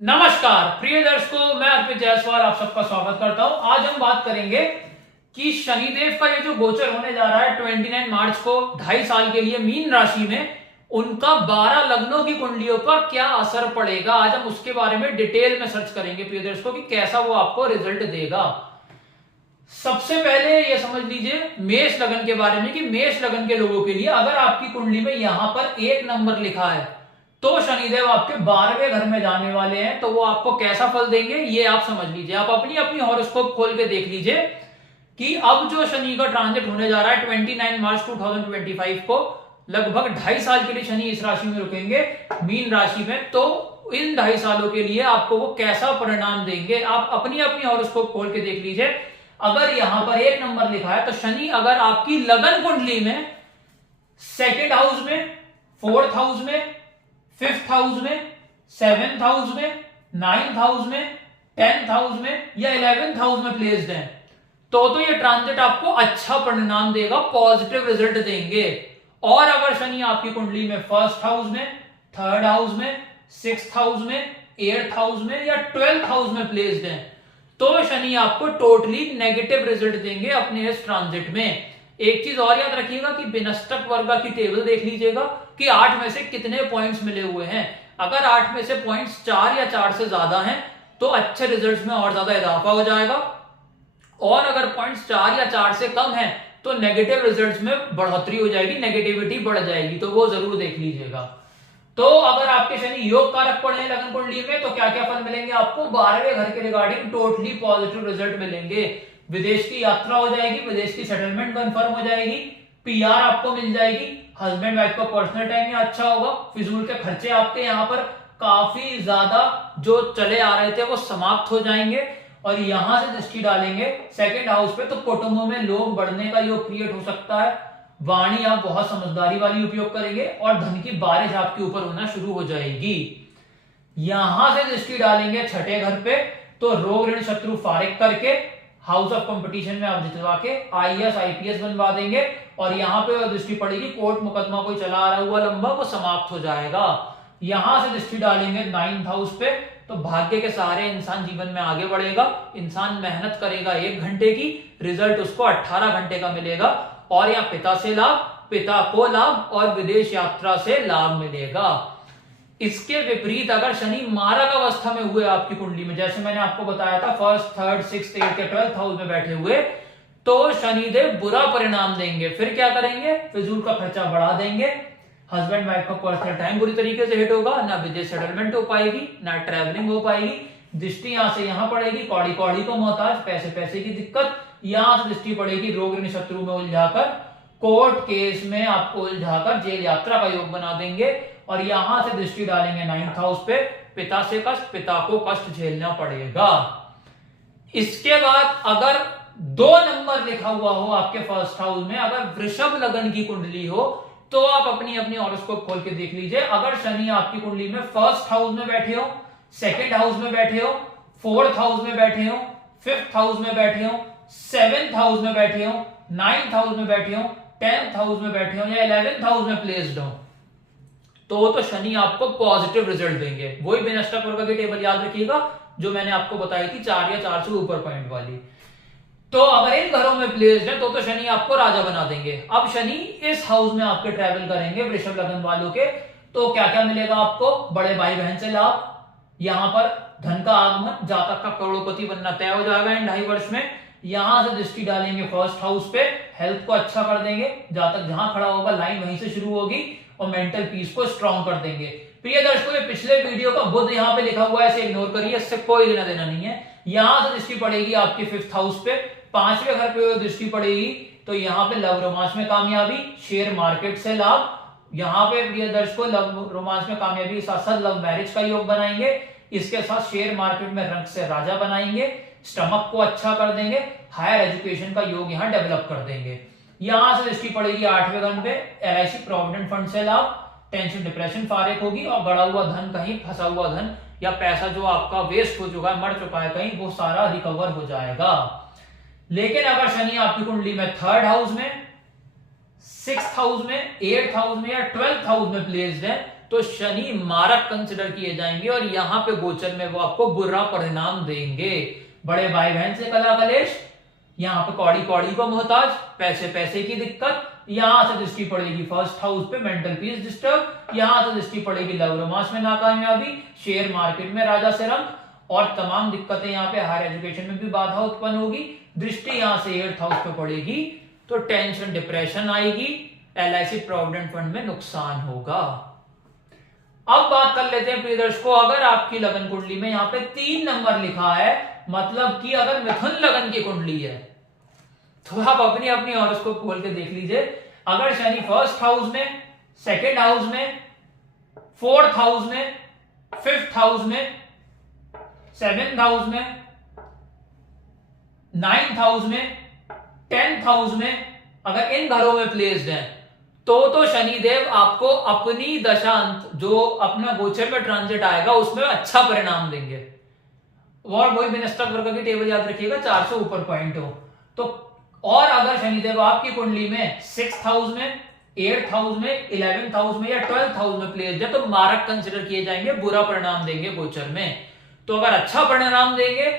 नमस्कार प्रिय दर्शकों, मैं अर्पित जायसवाल आप सबका स्वागत करता हूं। आज हम बात करेंगे कि शनिदेव का ये जो गोचर होने जा रहा है 29 मार्च को 2.5 साल के लिए मीन राशि में, उनका 12 लग्नों की कुंडलियों पर क्या असर पड़ेगा, आज हम उसके बारे में डिटेल में सर्च करेंगे प्रिय दर्शकों कि कैसा वो आपको रिजल्ट देगा। सबसे पहले ये समझ लीजिए मेष लगन के बारे में कि मेष लगन के लोगों के लिए अगर आपकी कुंडली में यहां पर 1 नंबर लिखा है तो शनिदेव आपके 12वें घर में जाने वाले हैं, तो वो आपको कैसा फल देंगे ये आप समझ लीजिए। आप अपनी अपनी हॉरोस्कोप खोल के देख लीजिए कि अब जो शनि का ट्रांजिट होने जा रहा है 29 मार्च 2025 को, लगभग 2.5 साल के लिए शनि इस राशि में रुकेंगे मीन राशि में। तो इन 2.5 सालों के लिए आपको वो कैसा परिणाम देंगे आप अपनी अपनी हॉरोस्कोप खोल के देख लीजिए। अगर यहां पर 1 नंबर लिखा है तो शनि अगर आपकी लगन कुंडली में 2nd हाउस में, 4th हाउस में, 5th हाउस में, 7th हाउस में, 9th हाउस में, 10th हाउस में या 11th हाउस में प्लेस्ड है तो ये ट्रांजिट आपको अच्छा परिणाम देगा, पॉजिटिव रिजल्ट देंगे। और अगर शनि आपकी कुंडली में 1st हाउस में, 3rd हाउस में, 6th हाउस में, 8th हाउस में या 12th हाउस में प्लेस्ड है तो शनि आपको टोटली नेगेटिव रिजल्ट देंगे अपने इस ट्रांजिट में। एक चीज और याद रखिएगा कि विनष्टक वर्ग की टेबल देख लीजिएगा कि 8 में से कितने पॉइंट्स मिले हुए हैं। अगर 8 में से पॉइंट्स 4 या 4 से ज्यादा हैं तो अच्छे रिजल्ट्स में और ज्यादा इजाफा हो जाएगा, और अगर पॉइंट्स 4 या 4 से कम हैं तो नेगेटिव रिजल्ट्स में बढ़ोतरी हो जाएगी, नेगेटिविटी बढ़ जाएगी, तो वो जरूर देख लीजिएगा। तो अगर आपके शनि योग कारक पड़े लगन कुंडली में तो क्या क्या फल मिलेंगे आपको 12वें घर के रिगार्डिंग टोटली पॉजिटिव रिजल्ट मिलेंगे। विदेश की यात्रा हो जाएगी, विदेश की सेटलमेंट कंफर्म हो जाएगी, पीआर आपको मिल जाएगी, हस्बैंड वाइफ का पर्सनल टाइम ही अच्छा होगा, फिजूल के खर्चे आपके यहाँ पर काफी ज्यादा जो चले आ रहे थे वो समाप्त हो जाएंगे। और यहां से दृष्टि डालेंगे 2nd हाउस पे तो कुटुंबों में लोग बढ़ने का योग क्रिएट हो सकता है, वाणी आप बहुत समझदारी वाली उपयोग करेंगे और धन की बारिश आपके ऊपर होना शुरू हो जाएगी। यहां से दृष्टि डालेंगे 6ठे घर पे तो रोग ऋण शत्रु फारिग करके हाउस ऑफ कंपटीशन में आप जितवा के आईएएस आईपीएस बनवा देंगे। और यहाँ पे दृष्टि पड़ेगी कोर्ट मुकदमा कोई चला आ रहा हुआ लंबा वो समाप्त हो जाएगा। यहां से दृष्टि डालेंगे 9th हाउस पे तो भाग्य के सहारे इंसान जीवन में आगे बढ़ेगा, इंसान मेहनत करेगा 1 घंटे की, रिजल्ट उसको 18 घंटे का मिलेगा, और या पिता से लाभ, पिता को लाभ और विदेश यात्रा से लाभ मिलेगा। इसके विपरीत अगर शनि मारक अवस्था में हुए आपकी कुंडली में, जैसे मैंने आपको बताया था 1st, 3rd, 6th, 8th के 12th हाउस में बैठे हुए, तो शनिदेव बुरा परिणाम देंगे। फिर क्या करेंगे, फिजूल का खर्चा बढ़ा देंगे, हस्बैंड वाइफ का पर्सनल टाइम बुरी तरीके से हिट होगा, ना विदेश सेटलमेंट हो पाएगी, ना ट्रैवलिंग हो पाएगी, दृष्टि यहां से यहां पड़ेगी, कौड़ी कौड़ी को मोहताज, पैसे पैसे की दिक्कत, यहां से दृष्टि पड़ेगी रोग ऋण शत्रु में उलझाकर, कोर्ट केस में आपको उलझाकर जेल यात्रा का योग बना देंगे। और यहां से दृष्टि डालेंगे 9th हाउस पे, पिता से कष्ट, पिता को कष्ट झेलना पड़ेगा। इसके बाद अगर 2 नंबर लिखा हुआ हो आपके 1st हाउस में, अगर वृषभ लगन की कुंडली हो तो आप अपनी अपनी हॉरोस्कोप खोल के देख लीजिए। अगर शनि आपकी कुंडली में 1st हाउस में बैठे हो, 2nd हाउस में बैठे हो, 4th हाउस में बैठे हो, 5th हाउस में बैठे हो, 7th हाउस में बैठे हो, 9th हाउस में बैठे हो, 10th हाउस में बैठे हो या 11th हाउस में प्लेस्ड हो तो शनि आपको पॉजिटिव रिजल्ट देंगे। वही विनष्टक वर्ग की टेबल याद रखिएगा जो मैंने आपको बताई थी 4 या 4 से ऊपर पॉइंट वाली। तो अगर इन घरों में प्लेस्ड है तो शनि आपको राजा बना देंगे। अब शनि इस हाउस में आपके ट्रैवल करेंगे वृषभ लगन वालों के, तो क्या क्या मिलेगा आपको, बड़े भाई बहन से लाभ, यहां पर धन का आगमन, जातक का करोड़पति बनना तय हो जाएगा इन 2.5 वर्ष में। यहां से दृष्टि डालेंगे 1st हाउस पे, हेल्थ को अच्छा कर देंगे, जातक जहां खड़ा होगा लाइन वहीं से शुरू होगी और मेंटल पीस को स्ट्रॉन्ग कर देंगे। प्रिय दर्शकों, ये पिछले वीडियो का बुध यहाँ पे लिखा हुआ है, इसे इग्नोर करिए, इससे कोई लेना देना नहीं है। यहां से दृष्टि पड़ेगी आपके 5th हाउस पे, 5वें घर पे दृष्टि पड़ेगी तो यहाँ पे लव रोमांस में कामयाबी, शेयर मार्केट से लाभ, यहाँ पे प्रिय दर्शकों लव रोमांस में कामयाबी साथ साथ लव मैरिज का योग बनाएंगे, इसके साथ शेयर मार्केट में रंग से राजा बनाएंगे, स्टमक को अच्छा कर देंगे, हायर एजुकेशन का योग यहाँ डेवलप कर देंगे। यहां से दृष्टि पड़ेगी 8वें घर पे, एलआईसी प्रोविडेंट फंड से लाभ, टेंशन डिप्रेशन फारिग होगी और बढ़ा हुआ धन, कहीं फंसा हुआ धन या पैसा जो आपका वेस्ट हो चुका है, मर चुका है कहीं, वो सारा रिकवर हो जाएगा। लेकिन अगर शनि आपकी कुंडली में 3rd हाउस में, 6th हाउस में, 8th हाउस में या 12th हाउस में प्लेस्ड है तो शनि मारक कंसिडर किए जाएंगे और यहाँ पे गोचर में वो आपको बुरा परिणाम देंगे। बड़े भाई बहन से कला कलेश, यहाँ पे कौड़ी कौड़ी को मोहताज, पैसे पैसे की दिक्कत, यहां से दृष्टि पड़ेगी फर्स्ट हाउस पे मेंटल पीस डिस्टर्ब, यहां से दृष्टि पड़ेगी लव रोमांस में नाकामयाबी, शेयर मार्केट में राजा से रंग, और तमाम दिक्कतें यहाँ पे हायर एजुकेशन में भी बाधा उत्पन्न होगी। दृष्टि यहां से 8th हाउस पे पड़ेगी तो टेंशन डिप्रेशन आएगी, LIC प्रोविडेंट फंड में नुकसान होगा। अब बात कर लेते हैं प्रिय दर्शकों, अगर आपकी लगन कुंडली में यहाँ पे 3 नंबर लिखा है, मतलब कि अगर मिथुन लगन की कुंडली है, तो आप अपनी अपनी हॉरोस्कोप खोल के देख लीजिए। अगर शनि फर्स्ट हाउस में, सेकेंड हाउस में, 4th हाउस में, 5th हाउस में, 7th हाउस में, 9th हाउस में, 10th हाउस में अगर इन घरों में प्लेस्ड है, तो शनिदेव आपको अपनी दशांत जो अपना गोचर में ट्रांजिट आएगा उसमें अच्छा परिणाम देंगे। और वही विनस्तक वर्ग की टेबल याद रखिएगा, 4 से ऊपर पॉइंट हो तो। और अगर शनिदेव आपकी कुंडली में 6th हाउस में, 8th हाउस में, 11th हाउस में या 12th हाउस में प्लेस्ड है, तो मारक कंसिडर किए जाएंगे, बुरा परिणाम देंगे गोचर में। तो अगर अच्छा परिणाम देंगे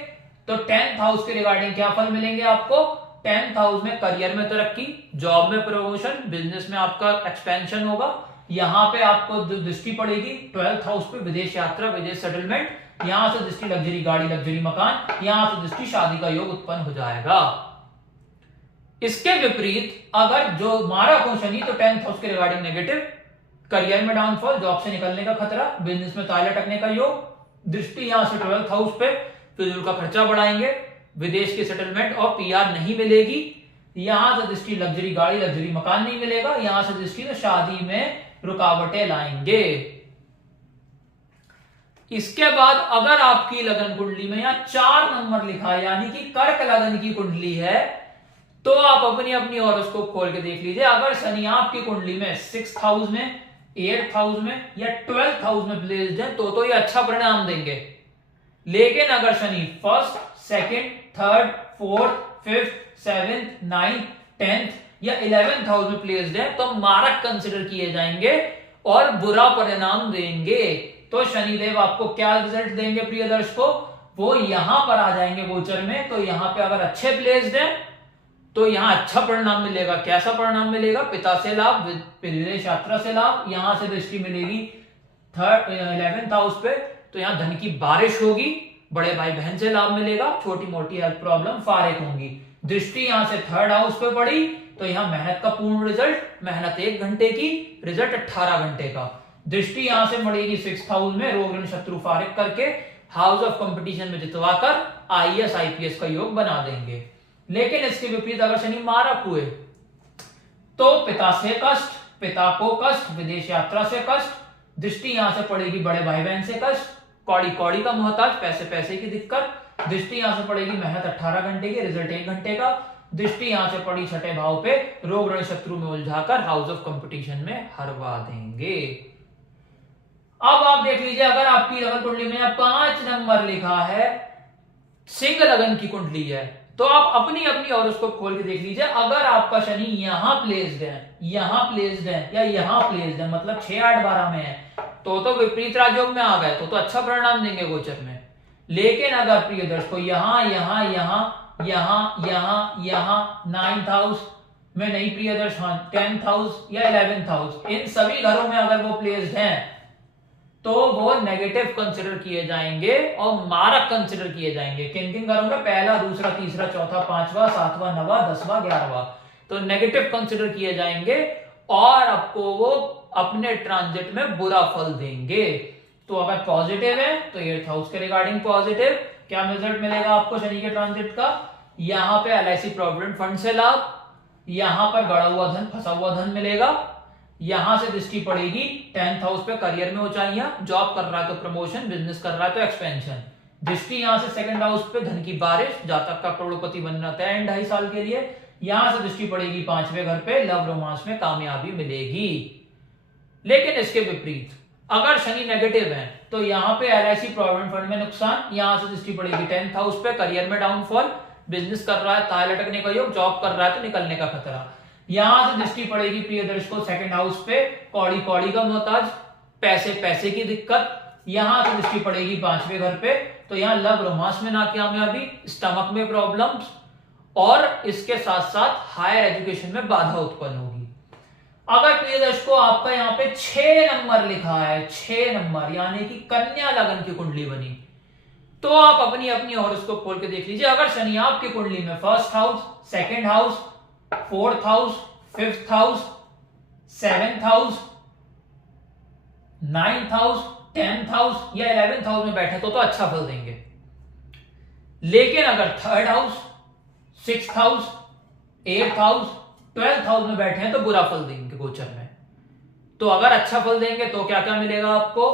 तो 10th हाउस के रिगार्डिंग क्या फल मिलेंगे आपको? 10th हाउस में करियर में तरक्की, जॉब में प्रमोशन, बिजनेस में आपका एक्सपेंशन होगा। यहाँ पे आपको दृष्टि पड़ेगी 12th हाउस पे, विदेश यात्रा, विदेश सेटलमेंट, यहां से दृष्टि लग्जरी गाड़ी, लग्जरी मकान, यहां से दृष्टि शादी का योग उत्पन्न हो जाएगा। इसके विपरीत अगर जो मारक हो शनि, तो 10th हाउस के रिगार्डिंग नेगेटिव, करियर में डाउनफॉल, जॉब से निकलने का खतरा, बिजनेस में ताले अटकने का योग, दृष्टि यहां से 12th हाउस पे, फिजूल का खर्चा बढ़ाएंगे, विदेश की सेटलमेंट और PR नहीं मिलेगी, यहां से दृष्टि लग्जरी गाड़ी, लग्जरी मकान नहीं मिलेगा, यहां से दृष्टि तो शादी में रुकावटें लाएंगे। इसके बाद अगर आपकी लगन कुंडली में यहाँ 4 नंबर लिखा है, यानी कि कर्क लगन की कुंडली है, तो आप अपनी अपनी हॉरोस्कोप खोल के देख लीजिए। अगर शनि आपकी कुंडली में 6th हाउस में, 8th हाउस में या 12th हाउस में प्लेस्ड है, तो ये अच्छा परिणाम देंगे। लेकिन अगर Shani 1st, 2nd, 3rd, 4th, 5th, 7th, 9th, 10th या 11th हाउस में प्लेस्ड है, तो मारक कंसिडर किए जाएंगे और बुरा परिणाम देंगे। तो शनिदेव आपको क्या रिजल्ट देंगे प्रिय दर्शकों? वो यहां पर आ जाएंगे गोचर में, तो यहां पे अगर अच्छे प्लेस्ड है तो यहां अच्छा परिणाम मिलेगा। कैसा परिणाम मिलेगा? पिता से लाभ, विदेश यात्रा से लाभ, यहां से दृष्टि मिलेगी 11th हाउस पे, तो यहां धन की बारिश होगी, बड़े भाई बहन से लाभ मिलेगा, छोटी मोटी हेल्थ प्रॉब्लम फारिग होंगी। दृष्टि यहां से 3rd हाउस पे पड़ी, तो यहां मेहनत का पूर्ण रिजल्ट, मेहनत 1 घंटे की, रिजल्ट 18 घंटे का। दृष्टि यहां से पड़ेगी 6th हाउस में, रोग ऋण शत्रु फारिग करके हाउस ऑफ कंपटीशन में जितवाकर IAS IPS का योग बना देंगे। लेकिन इसके विपरीत अगर शनि मारक हुए, तो पिता से कष्ट, पिता को कष्ट, विदेश यात्रा से कष्ट, दृष्टि यहां से पड़ेगी बड़े भाई बहन से कष्ट, कौड़ी कौड़ी का मोहताज, पैसे पैसे की दिक्कत, दृष्टि यहां से पड़ेगी मेहनत 18 घंटे की, रिजल्ट 1 घंटे का, दृष्टि यहां से पड़ी 6ठे भाव पे, रोग ऋण शत्रु में उलझाकर हाउस ऑफ कंपटीशन में हरवा देंगे। अब आप देख लीजिए, अगर आपकी लगन कुंडली में 5 नंबर लिखा है, सिंह लगन की कुंडली है, तो आप अपनी अपनी हॉरोस्कोप खोल के देख लीजिए। अगर आपका शनि यहां प्लेस्ड है, यहां प्लेस्ड है या यहां प्लेस्ड है, मतलब 6, 8, 12 में है, तो विपरीत राजयोग में आ गए, तो अच्छा परिणाम देंगे गोचर में। लेकिन अगर प्रिय दर्शकों यहां यहां यहां यहां यहां यहां 9th हाउस में नहीं प्रिय दर्शकों, 10th हाउस या 11th हाउस, इन सभी घरों में अगर वो प्लेस्ड हैं, तो वो नेगेटिव कंसिडर किए जाएंगे और मारक कंसिडर किए जाएंगे। किन किन घरों में? पहला, दूसरा, तीसरा, चौथा, 5वां, 7वां, 9वां, 10वां, 11वां, तो नेगेटिव कंसिडर किए जाएंगे और आपको वो अपने ट्रांजिट में बुरा फल देंगे। तो अगर पॉजिटिव है तो 8th हाउस के रिगार्डिंग पॉजिटिव, क्या रिजल्ट मिलेगा आपको शनि के ट्रांजिट का? यहां पे LIC प्रोविडेंट फंड से लाभ, यहां पर गड़ा हुआ धन, फंसा हुआ धन मिलेगा, यहां से दृष्टि पड़ेगी 10th हाउस पे, करियर में ऊंचाइयां, जॉब कर रहा है तो प्रमोशन, बिजनेस कर रहा है तो एक्सपेंशन, दृष्टि यहां से 2nd हाउस पे, धन की बारिश, जातक का करोड़पति बनना तय है 2.5 साल के लिए, यहां से दृष्टि पड़ेगी 5वें घर पे, लव रोमांस में कामयाबी मिलेगी। लेकिन इसके विपरीत अगर शनि नेगेटिव है, तो यहाँ पे LIC प्रोविडेंट फंड में नुकसान, यहां से दृष्टि पड़ेगी 10th हाउस पे, करियर में डाउनफॉल, बिजनेस कर रहा है ताल लटकने का योग, जॉब कर रहा है तो निकलने का खतरा, यहां से दृष्टि पड़ेगी प्रिय दर्शकों 2nd हाउस पे, कौड़ी कौड़ी का मोहताज, पैसे पैसे की दिक्कत, यहां से दृष्टि पड़ेगी 5वें घर पे, तो यहां लव रोमांस में नाकामयाबी, स्टमक में प्रॉब्लम्स, और इसके साथ साथ हायर एजुकेशन में बाधा उत्पन्न होगी। अगर प्रिय दर्शकों आपका यहाँ पे 6 नंबर लिखा है, 6 नंबर यानी कि कन्या लगन की कुंडली बनी, तो आप अपनी अपनी हॉरोस्कोप खोल के देख लीजिए। अगर शनि आपकी कुंडली में first house, second house, fourth house, fifth house, seventh house, ninth house, 10th house या 11th हाउस में बैठे तो अच्छा फल देंगे। लेकिन अगर third house, 6th house, 8th house, 12th house में बैठे हैं तो बुरा फल देंगे गोचर में। तो अगर अच्छा फल देंगे तो क्या क्या मिलेगा आपको?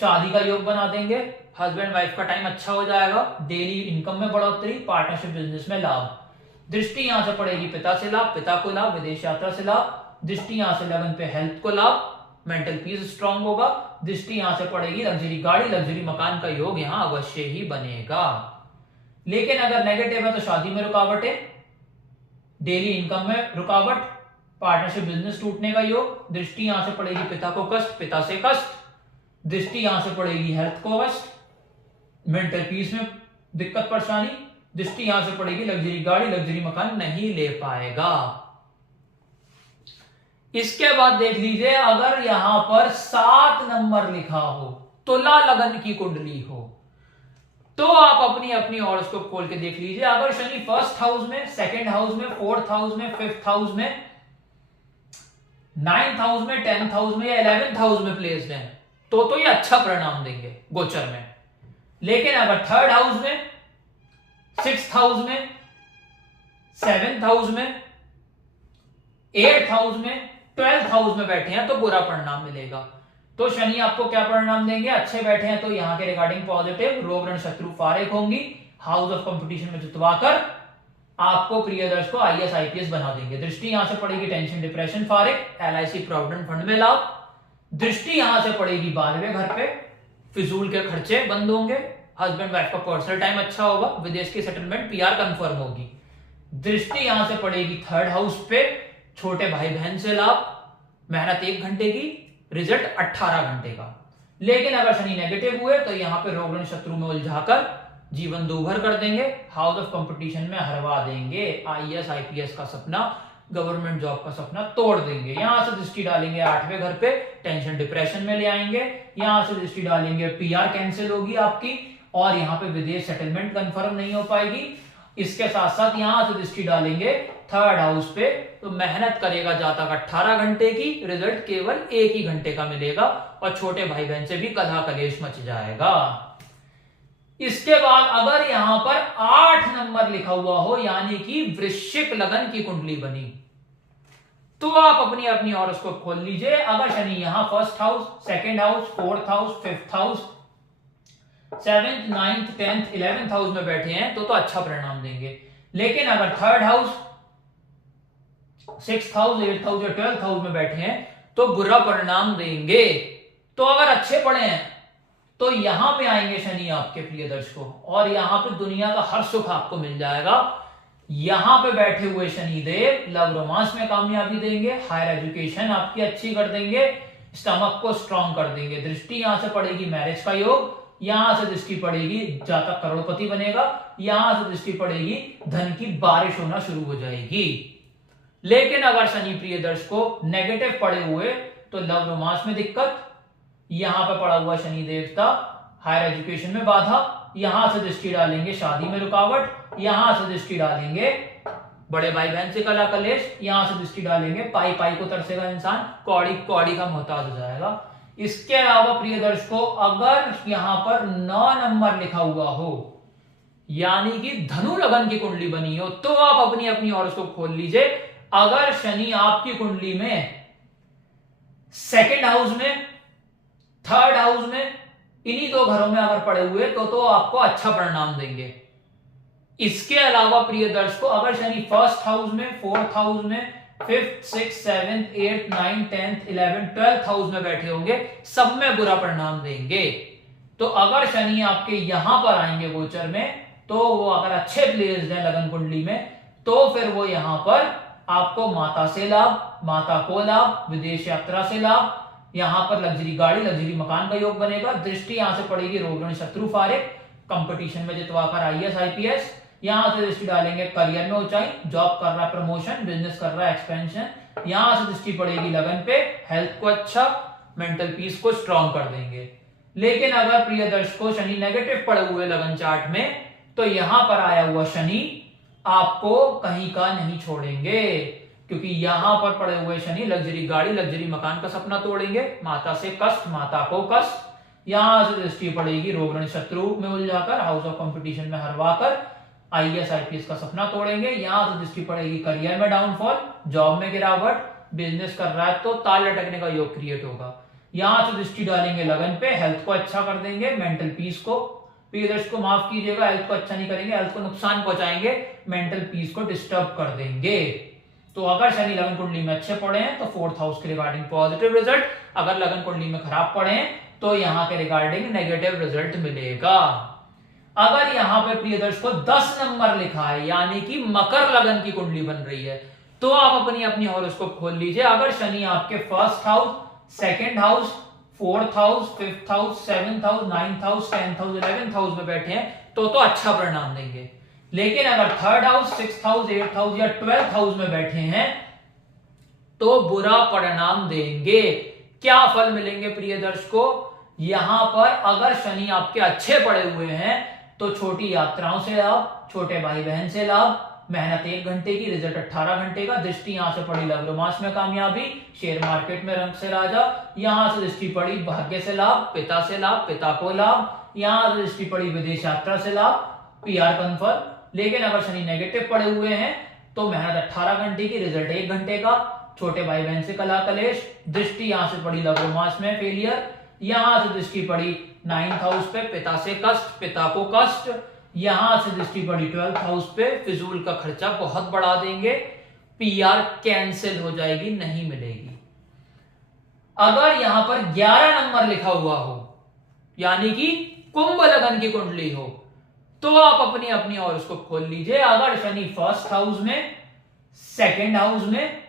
शादी का योग बना देंगे, हस्बैंड वाइफ का टाइम अच्छा हो जाएगा, डेली इनकम में बढ़ोतरी, पार्टनरशिप बिजनेस में लाभ, दृष्टि यहां से पड़ेगी पिता से लाभ, पिता को लाभ, विदेश यात्रा से लाभ, दृष्टि यहां से लगन पे हेल्थ को लाभ, मेंटल पीस स्ट्रांग होगा, दृष्टि यहां से पड़ेगी लग्जरी गाड़ी, लग्जरी मकान का योग यहां अवश्य ही बनेगा। लेकिन अगर नेगेटिव है तो शादी में रुकावट है, डेली इनकम में रुकावट, पार्टनरशिप बिजनेस टूटने का योग, दृष्टि यहां से पड़ेगी पिता को कष्ट, पिता से कष्ट, दृष्टि यहां से पड़ेगी हेल्थ को कष्ट, मेंटल पीस में दिक्कत परेशानी, दृष्टि यहां से पड़ेगी लग्जरी गाड़ी, लग्जरी मकान नहीं ले पाएगा। इसके बाद देख लीजिए, अगर यहां पर 7 नंबर लिखा हो, तुला लगन की कुंडली हो, तो आप अपनी अपनी हॉरोस्कोप खोल के देख लीजिए। अगर शनि फर्स्ट हाउस में, सेकंड हाउस में, फोर्थ हाउस में, फिफ्थ हाउस में, 9th हाउस में, 10th हाउस में या 11th हाउस में प्लेस्ड है तो ये अच्छा परिणाम देंगे गोचर में। लेकिन अगर थर्ड हाउस में, 6th हाउस में, 7th हाउस में, 8th हाउस में, 12th हाउस में बैठे हैं तो बुरा परिणाम मिलेगा। तो शनि आपको क्या परिणाम देंगे? अच्छे बैठे हैं तो यहाँ के रिगार्डिंग पॉजिटिव, रोग ऋण शत्रु फारिग होंगी, हाउस ऑफ कंपटीशन में जितवाकर आपको प्रिय दर्शकों IAS IPS बना देंगे। दृष्टि यहां से पड़ेगी टेंशन डिप्रेशन फारिग, LIC प्रोविडेंट फंड में लाभ, दृष्टि यहां से पड़ेगी 12वें घर पे, फिजूल के खर्चे बंद होंगे, हस्बैंड वाइफ का पर्सनल टाइम अच्छा होगा, विदेश की सेटलमेंट PR कंफर्म होगी। दृष्टि यहां से पड़ेगी थर्ड हाउस पे, छोटे भाई बहन से लाभ, मेहनत 1 घंटे की, रिजल्ट 18 घंटे का। लेकिन अगर शनि नेगेटिव हुए तो यहां पे रोग ऋण शत्रु में उलझाकर जीवन दूभर कर देंगे, हाउस ऑफ कंपटीशन में हरवा देंगे, IAS IPS का सपना, गवर्नमेंट जॉब का सपना तोड़ देंगे। यहां से दृष्टि डालेंगे 8वें घर पे, टेंशन डिप्रेशन में ले आएंगे, यहां से दृष्टि डालेंगे PR कैंसिल होगी आपकी, और यहां पे विदेश सेटलमेंट कंफर्म नहीं हो पाएगी। इसके साथ साथ यहां से दृष्टि डालेंगे थर्ड हाउस पे, तो मेहनत करेगा जातक 18 घंटे की, रिजल्ट केवल 1 ही घंटे का मिलेगा, और छोटे भाई बहन से भी कलह कलेश मच जाएगा। इसके बाद अगर यहां पर 8 नंबर लिखा हुआ हो, यानी कि वृश्चिक लगन की कुंडली बनी, तो आप अपनी अपनी हॉरोस्कोप खोल लीजिए। अगर शनि यहां first house, second house, fourth house, fifth house, 7th, 9th, 10th, 11th house में बैठे हैं तो अच्छा परिणाम देंगे। लेकिन अगर third house, 6th house, 8th house या 12th हाउस में बैठे हैं तो बुरा परिणाम देंगे। तो अगर अच्छे पढ़े हैं तो यहां पे आएंगे शनि आपके प्रिय दर्शकों, और यहां पे दुनिया का हर सुख आपको मिल जाएगा। यहां पे बैठे हुए शनिदेव लव रोमांस में कामयाबी देंगे, हायर एजुकेशन आपकी अच्छी कर देंगे, स्टमक को स्ट्रांग कर देंगे। दृष्टि यहां से पड़ेगी मैरिज का योग, यहां से दृष्टि पड़ेगी जातक करोड़पति बनेगा, यहां से दृष्टि पड़ेगी धन की बारिश होना शुरू हो जाएगी। लेकिन अगर शनि प्रिय दर्शकों नेगेटिव पड़े हुए तो लव रोमांस में दिक्कत, यहां पर पड़ा हुआ शनि देवता हायर एजुकेशन में बाधा, यहां से दृष्टि डालेंगे शादी में रुकावट, यहां से दृष्टि डालेंगे बड़े भाई बहन से कलह कलेश, यहां से दृष्टि डालेंगे पाई पाई को तरसेगा इंसान, कौड़ी कौड़ी का मोहताज हो जाएगा। इसके अलावा प्रिय दर्शकों अगर यहां पर 9 नंबर लिखा हुआ हो, यानी कि धनु लगन की कुंडली बनी हो, तो आप अपनी अपनी हॉरोस्कोप खोल लीजिए। अगर शनि आपकी कुंडली में सेकंड हाउस में, थर्ड हाउस में, इन्हीं 2 घरों में अगर पड़े हुए तो आपको अच्छा परिणाम देंगे। इसके अलावा प्रिय दर्शकों अगर शनि फर्स्ट हाउस में, फोर्थ हाउस में, 5th, 6th, 7th, 8th, 9th, 10th, 11th, 12th house में बैठे होंगे, सब में बुरा परिणाम देंगे। तो अगर शनि आपके यहां पर आएंगे गोचर में, तो वो अगर अच्छे प्लेस्ड हैं लगन कुंडली में, तो फिर वो यहां पर आपको माता से लाभ, माता को लाभ, विदेश यात्रा से लाभ, यहाँ पर लग्जरी गाड़ी लग्जरी मकान का योग बनेगा। दृष्टि यहाँ से पड़ेगी रोग ऋण शत्रु फारिग, कंपटीशन में जितवाकर आईएएस आईपीएस। यहाँ से दृष्टि डालेंगे करियर में ऊंचाई, जॉब कर रहा है प्रमोशन, बिजनेस कर रहा है एक्सपेंशन। यहाँ से दृष्टि पड़ेगी लगन पे, हेल्थ को अच्छा, मेंटल पीस को स्ट्रॉन्ग कर देंगे। लेकिन अगर प्रिय दर्शकों शनि नेगेटिव पड़े हुए लगन चार्ट में, तो यहां पर आया हुआ शनि आपको कहीं का नहीं छोड़ेंगे, क्योंकि यहां पर पड़े हुए शनि लग्जरी गाड़ी लग्जरी मकान का सपना तोड़ेंगे, माता से कष्ट, माता को कष्ट। यहां से दृष्टि पड़ेगी रोग ऋण शत्रु में उलझाकर, हाउस ऑफ कंपटीशन में हरवाकर आईएएस आईपीएस का सपना तोड़ेंगे। यहां से दृष्टि पड़ेगी करियर में डाउनफॉल, जॉब में गिरावट, बिजनेस कर रहा है तो ताल लटकने का योग क्रिएट होगा। यहां से दृष्टि डालेंगे लगन पे, हेल्थ को अच्छा कर देंगे, मेंटल पीस को, प्रिय दर्शकों माफ कीजिएगा, हेल्थ को अच्छा नहीं करेंगे, हेल्थ को नुकसान पहुंचाएंगे, मेंटल पीस को डिस्टर्ब कर देंगे। तो अगर शनि लगन कुंडली में अच्छे पड़े हैं तो 4th हाउस के रिगार्डिंग पॉजिटिव रिजल्ट, अगर लगन कुंडली में खराब पड़े हैं तो यहाँ के रिगार्डिंग नेगेटिव रिजल्ट मिलेगा। अगर यहाँ पे प्रिय दर्शकों 10 नंबर लिखा है, यानी कि मकर लगन की कुंडली बन रही है, तो आप अपनी अपनी हॉरोस्कोप खोल लीजिए। अगर शनि आपके 1st house, 2nd house, 4th house, 5th house, 7th house, 9th house, 10th house, 11th house में बैठे हैं तो अच्छा परिणाम देंगे। लेकिन अगर 3rd house, 6th house, 8th house या 12th हाउस में बैठे हैं तो बुरा परिणाम देंगे। क्या फल मिलेंगे प्रिय दर्शकों? यहां पर अगर शनि आपके अच्छे पड़े हुए हैं तो छोटी यात्राओं से लाभ, छोटे भाई बहन से लाभ, मेहनत 1 घंटे की, रिजल्ट 18 घंटे का। दृष्टि यहां से पड़ी लव रोमांस में कामयाबी, शेयर मार्केट में रंग से राजा। यहां से दृष्टि पड़ी भाग्य से लाभ, पिता से लाभ, पिता को लाभ। यहां से दृष्टि पड़ी विदेश यात्रा से लाभ, पीआर कन्फर्म। लेकिन अगर शनि नेगेटिव पड़े हुए हैं तो मेहनत 18 घंटे की, रिजल्ट 1 घंटे का, छोटे भाई बहन से कला कलेश। दृष्टि यहां से पड़ी लव रोमांस में फेलियर। यहां से दृष्टि पड़ी 9th हाउस पे, पिता से कष्ट, पिता को कष्ट। यहां से दृष्टि पड़ी 12th हाउस पे, फिजूल का खर्चा बहुत बढ़ा देंगे, पीआर कैंसिल हो जाएगी, नहीं मिलेगी। अगर यहां पर 11 नंबर लिखा हुआ हो, यानी कि कुंभ लगन की कुंडली हो, तो आप अपनी अपनी और उसको खोल लीजिए। अगर शनि 1st हाउस में, 2nd हाउस में,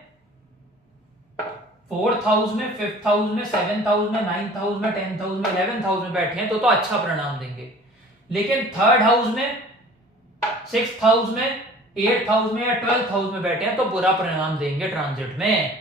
4th हाउस में, 5th हाउस में, 7th हाउस में, 9th हाउस में, 10th हाउस में, 11th हाउस में बैठे हैं तो अच्छा परिणाम देंगे। लेकिन 3rd हाउस में, 6th हाउस में, 8th हाउस में या 12th हाउस में बैठे हैं तो बुरा परिणाम देंगे ट्रांजिट में।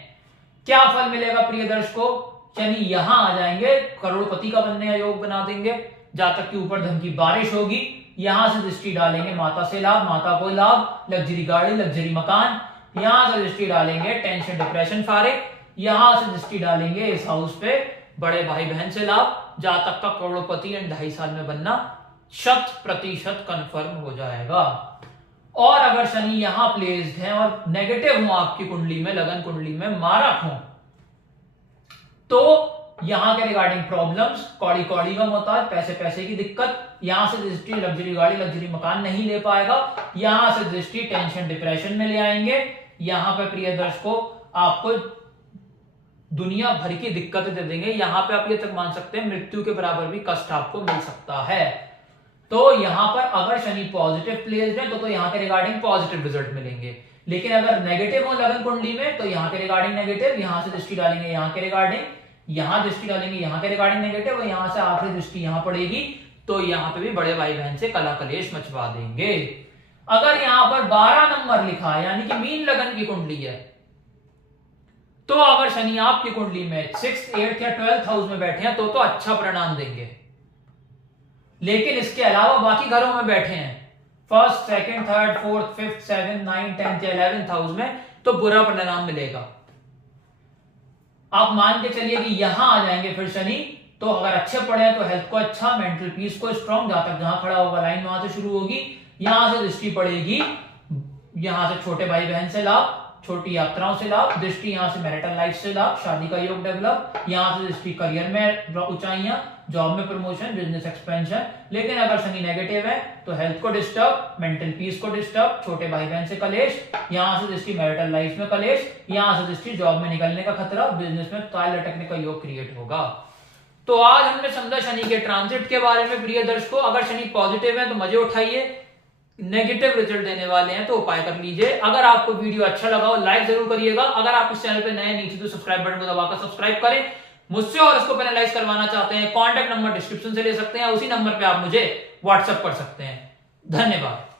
क्या फल मिलेगा प्रिय दर्शकों? शनि यहां आ जाएंगे, करोड़पति का बनने का योग बना देंगे, जातक के ऊपर धन की बारिश होगी। यहां से दृष्टि डालेंगे माता से लाभ, माता को लाभ, लग्जरी गाड़ी लग्जरी मकान। यहां से दृष्टि डालेंगे टेंशन डिप्रेशन फारिग। यहां से दृष्टि डालेंगे इस हाउस पे बड़े भाई बहन से लाभ, जातक का करोड़पति 2.5 साल में बनना 100% कंफर्म हो जाएगा। और अगर शनि यहां प्लेस्ड है और नेगेटिव हो आपकी कुंडली में, लगन कुंडली में मारक हो, तो यहां के रिगार्डिंग प्रॉब्लम्स, कौड़ी कौड़ी का मोहताज, पैसे पैसे की दिक्कत। यहां से दृष्टि लग्जरी गाड़ी लग्जरी मकान नहीं ले पाएगा। यहां से दृष्टि टेंशन डिप्रेशन में ले आएंगे। यहां पे प्रिय दर्शकों आपको दुनिया भर की दिक्कतें दे देंगे। यहां पे आप ये तक मान सकते हैं मृत्यु के बराबर भी कष्ट आपको मिल सकता है। तो यहां पर अगर शनि पॉजिटिव प्लेस्ड है तो यहाँ के रिगार्डिंग पॉजिटिव रिजल्ट मिलेंगे। लेकिन अगर नेगेटिव हो लगन कुंडली में तो यहाँ के रिगार्डिंग नेगेटिव, यहां से दृष्टि डालेंगे यहाँ के रिगार्डिंग, यहां दृष्टि डालेंगे यहाँ के रिगार्डिंग नेगेटिव, और यहां से आखिरी दृष्टि यहां पड़ेगी तो यहाँ पे भी बड़े भाई बहन से कला कलेश मचवा देंगे। अगर यहां पर 12 नंबर लिखा है, यानी कि मीन लगन की कुंडली है, तो अगर शनि आपकी कुंडली में 6th, 8th या 12th हाउस में बैठे हैं तो अच्छा परिणाम देंगे। लेकिन इसके अलावा बाकी घरों में बैठे हैं 1st, 2nd, 3rd, 4th, 5th, 7th, 9th, 10th या 11th हाउस में, तो बुरा परिणाम मिलेगा। आप मान के चलिए कि यहां आ जाएंगे फिर शनि, तो अगर अच्छे पड़े हैं तो हेल्थ को अच्छा, मेंटल पीस को स्ट्रॉन्ग, जातक जहां खड़ा होगा लाइन वहां से शुरू होगी। यहां से दृष्टि पड़ेगी, यहां से छोटे भाई बहन से लाभ, छोटी यात्राओं से लाभ। दृष्टि यहां से मैरिटल लाइफ से लाभ, शादी का योग डेवलप। यहां से दृष्टि करियर में ऊंचाइयां, जॉब में प्रमोशन, बिजनेस एक्सपेंशन। लेकिन अगर शनि नेगेटिव है तो हेल्थ को डिस्टर्ब, मेंटल पीस को डिस्टर्ब, छोटे भाई बहन से कलेश। यहां से दृष्टि मैरिटल लाइफ में कलेश। यहां से दृष्टि जॉब में निकलने का खतरा, बिजनेस में ताल लटकने का योग क्रिएट होगा। तो आज हमने समझा शनि के ट्रांजिट के बारे में। प्रिय दर्शकों, अगर शनि पॉजिटिव है तो मजे उठाइए, नेगेटिव रिजल्ट देने वाले हैं तो उपाय कर लीजिए। अगर आपको वीडियो अच्छा लगा हो लाइक जरूर करिएगा। अगर आप इस चैनल पे नए नीचे तो सब्सक्राइब बटन को दबाकर सब्सक्राइब करें मुझसे हॉरोस्कोप एनालाइज करवाना चाहते हैं, कॉन्टैक्ट नंबर डिस्क्रिप्शन से ले सकते हैं, उसी नंबर पे आप मुझे व्हाट्सएप कर सकते हैं। धन्यवाद।